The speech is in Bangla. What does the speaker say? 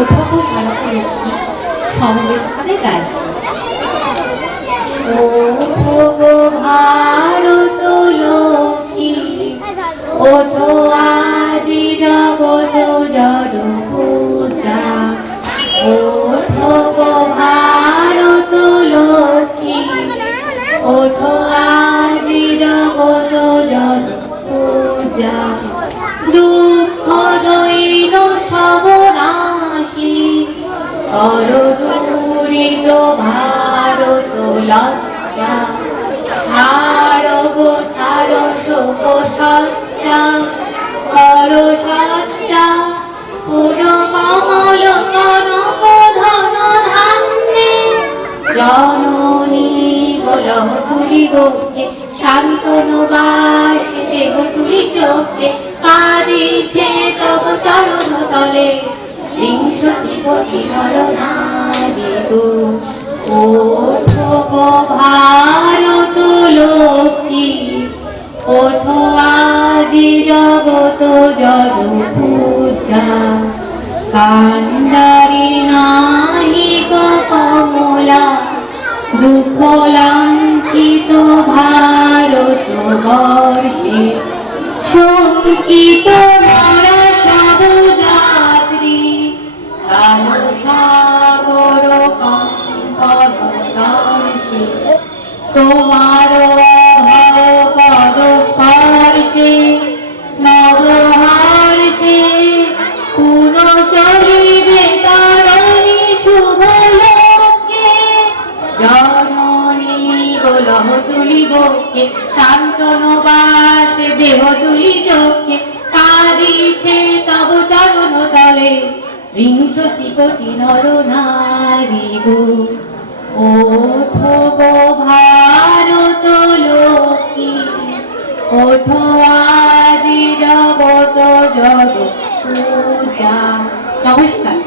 ওঠো গো ভারত লক্ষ্মী, সমবেতভাবে গাইছি। ওঠো গো ভারত লক্ষ্মী, ওঠো আজি জগত জড় পূজা। ওঠো গো ভারত লক্ষ্মী, ওঠো আজি জগত জড় পূজা। দুঃখ দৈন সবনাশী, করদূরিত ভারত লজ্জা। ছাড়ো গো ছাড়ো শোক সজ্জা, করো সজ্জা পুরো কমল কনক ধন ধান্যে। জননী গোলহ তুলি বক্ষে, শান্তনু বাস দেহ তুলি চোখে। কাঁদিছে তব চরণ তলে, বিংশতি কোটি নর নারী গো। ওঠো গো ভারত লক্ষ্মী, ওঠো আজি জগত জড় পূজা। কান্ডারি নাহি গো কমলা, দুঃখ লাঞ্ছিত ভারত বর্ষে। শঙ্কিত মরা সব যাত্রী, কালো সাগর কঙ্কণ দর্শে। তোমার পদ স্পর্শে নবহর্ষে, পুন চলিবে তরণী শুভ লক্ষ্যে। জননী গোলহ তুলি বক্ষে, শান্তনু বাস দেহ তুলি চোখে। কাঁদিছে তব চরণ তলে, বিংশতি কোটি নর নারী গো। ওঠো গো ভারত লক্ষ্মী, ওঠো আজি জগত জড় পূজা। নমস্কার।